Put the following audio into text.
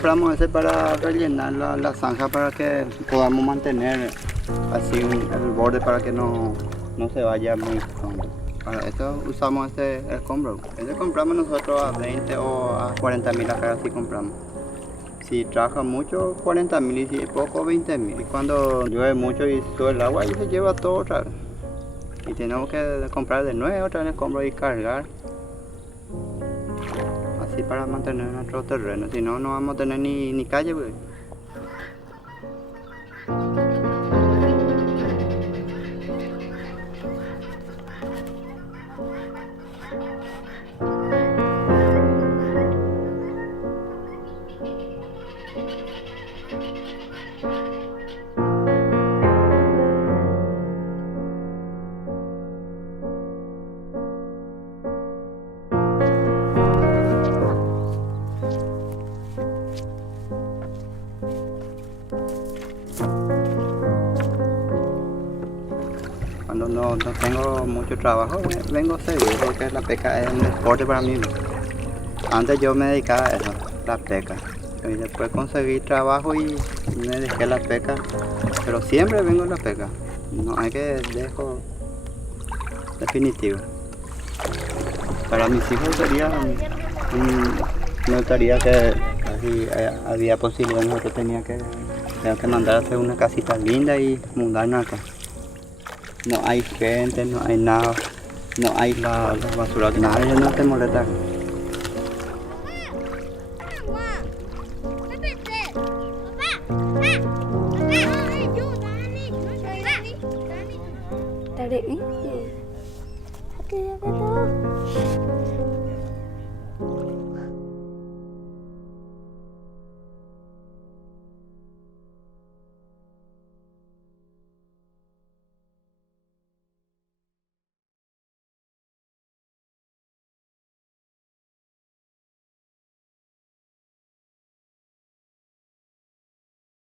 compramos ese para rellenar la zanja para que podamos mantener así el borde para que no se vaya muy hondo. Para eso usamos este escombro. Ese compramos nosotros a 20 o a 40.000 acá, así compramos. Si trabaja mucho, 40.000, y si es poco, 20.000. Y cuando llueve mucho y sube el agua, y se lleva todo otra vez. Y tenemos que comprar de nuevo otra vez escombro y cargar. Así para mantener nuestro terreno, si no, no vamos a tener ni calle, pues. Cuando no tengo mucho trabajo, vengo a seguir porque la pesca es un deporte para mí. Antes yo me dedicaba a eso, la pesca. Y después conseguí trabajo y me dejé la pesca. Pero siempre vengo a la pesca. No hay que dejo definitivo. Para mis hijos sería, me gustaría que así había posibilidad, nosotros tenía que mandar a hacer una casita linda y mudarnos acá. No hay gente, no hay nada, no hay la basura, nadie no te molesta. Ta để ý